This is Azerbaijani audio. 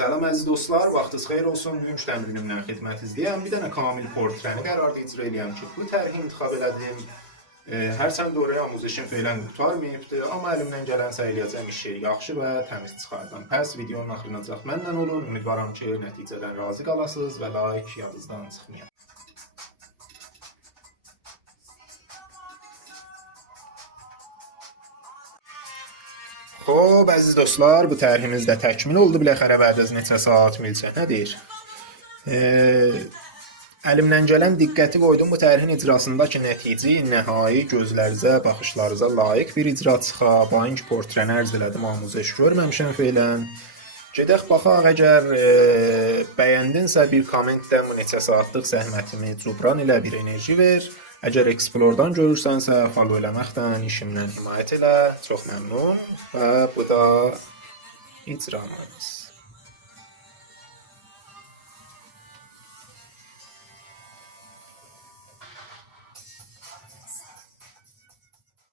Salam əziz dostlar, vaxtınız xeyir olsun. Bugün təmrinimdən xidmətinizliyəm. Bir dənə Kamil portreni qərarda icra eləyəm ki, bu tərhi intiqab elədim. Hərçənd oraya amuzişim feylən qurtarmayıbdır, amma əlimdən gələnsə eləyəcəm işi yaxşı və təmiz çıxardım. Pəs videonun axırınacaq məndən olun. Ümidvaram ki, nəticədən razı qalasınız və like yadınızdan çıxmayın. Xo'p, əziz dostlar, bu tərhimiz də təkmil oldu. Biləxərə vərdəz neçə saat milçə nədir? Əlimdən gələn diqqəti qoydum bu tərhin icrasındakı nəticə nəhai gözlərinizə, baxışlarınıza layiq bir icra çıxa. Bayınki portreni ərz elədim, amuziş görməmişəm feylən. Gedək baxaq, əgər bəyəndinsə bir kommentdə bu neçə saatlıq zəhmətimi cubran ilə bir enerji ver. Əgər Explore-dan görürsənsə, follow eləməkdən işimdən himayət elə. Çox məmnun və bu da icramız.